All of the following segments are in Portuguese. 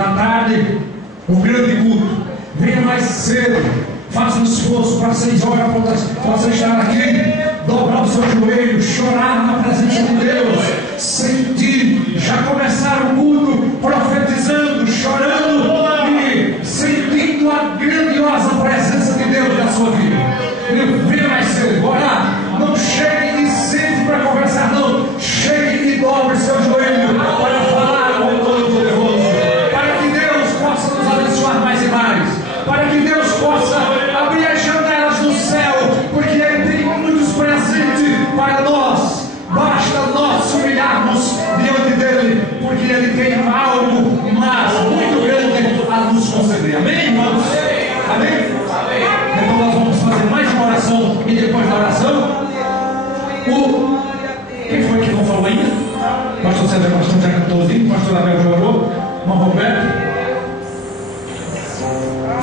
da tarde, um grande culto. Venha mais cedo, faça um esforço para 6 horas para você estar aqui, dobrar os seus joelhos, chorar na presença de Deus, sentir, já começar o culto profetizando, chorando e sentindo a grandiosa presença de Deus na sua vida. Venha mais cedo, orar. Não chegue e sente para conversar, não. Chegue e dobre seu joelho para falar com o Todo-Poderoso, para que Deus possa nos abençoar mais e mais, para que Deus possa abrir as janelas do céu, porque Ele tem muitos presentes para nós. Basta nós humilharmos diante dEle, porque Ele tem algo mais muito grande a nos conceder. Amém, irmãos? Amém? Então nós vamos fazer mais uma oração, e depois da oração, quem foi que não falou ainda? Pastor César, pastor já cantorzinho, pastor Abel já orou, irmão Roberto.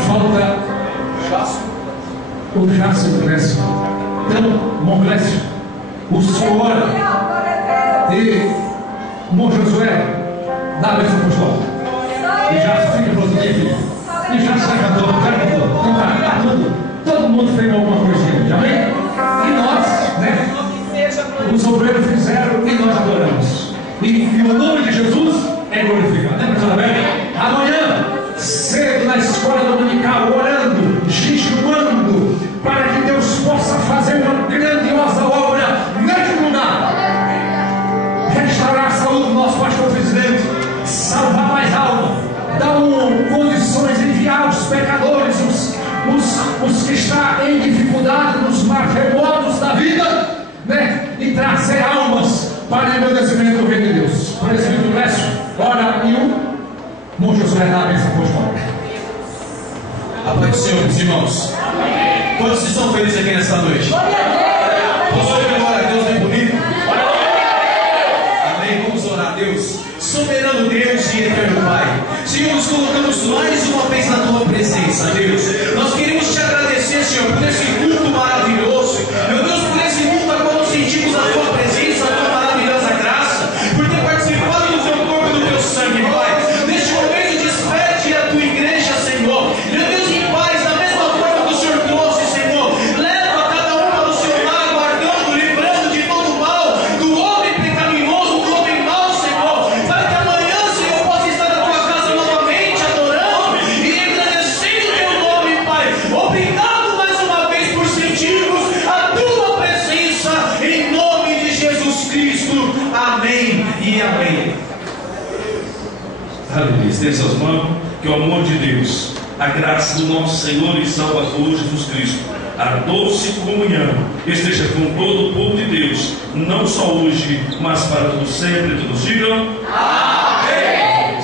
Falta o Jácio Glécio. Então, irmão Glécio, o senhor ora e irmão Josué dá a bênção apostólica. E Jácio fica pronto aqui, filho. E Jácio já cantou, Então tá tudo. Todo mundo fez alguma coisinha, amém? E nós, né? Os obreiros fizeram e nós adoramos. E o nome de Jesus é glorificado. Lembra, pastor Abel? Amanhã, cedo na escola dominical, orando, jejuando, para que Deus possa fazer uma grandiosa obra neste lugar. Restaurar a saúde do nosso pastor presidente, salvar mais almas, dar condições, enviar os pecadores, os que estão em dificuldade, nos mais remotos da vida, né? E trazer almas para o engrandecimento do reino de Deus. Presbítero Glécio, ora e o irmão Josué dá a bênção apostólica. A paz do Senhor, meus irmãos. Quantos estão felizes aqui nesta noite? Posso ouvir glória a Deus bem bonito? Amém. Vamos orar a Deus. Soberano Deus e eterno Pai, Senhor, nos colocamos mais uma vez na Tua presença, Deus. Nós queremos Te agradecer, Senhor, por esse culto maravilhoso. Meu Deus, por esse culto a qual sentimos a Tua presença, a Tua maravilhosa graça, por ter participado do Teu corpo e do Teu sangue, Pai. Neste momento, despede a Tua igreja, Senhor. Meu Deus, em paz, da mesma forma que o Senhor trouxe, Senhor. Leva cada um para o seu lar, guardando, livrando de todo o mal, do homem pecaminoso, do homem mau, Senhor. Para que amanhã, Senhor, possa estar na Tua casa novamente, adorando e engrandecendo o Teu nome, Pai. Obrigado mais uma vez por sentirmos a Tua presença, em nome de Jesus Cristo. Amém e amém. Aleluia. Estende suas mãos, que o amor de Deus, a graça do nosso Senhor e Salvador Jesus Cristo, a doce comunhão esteja com todo o povo de Deus, não só hoje, mas para todo sempre. Todos digam amém.